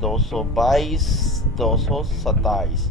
222/227۔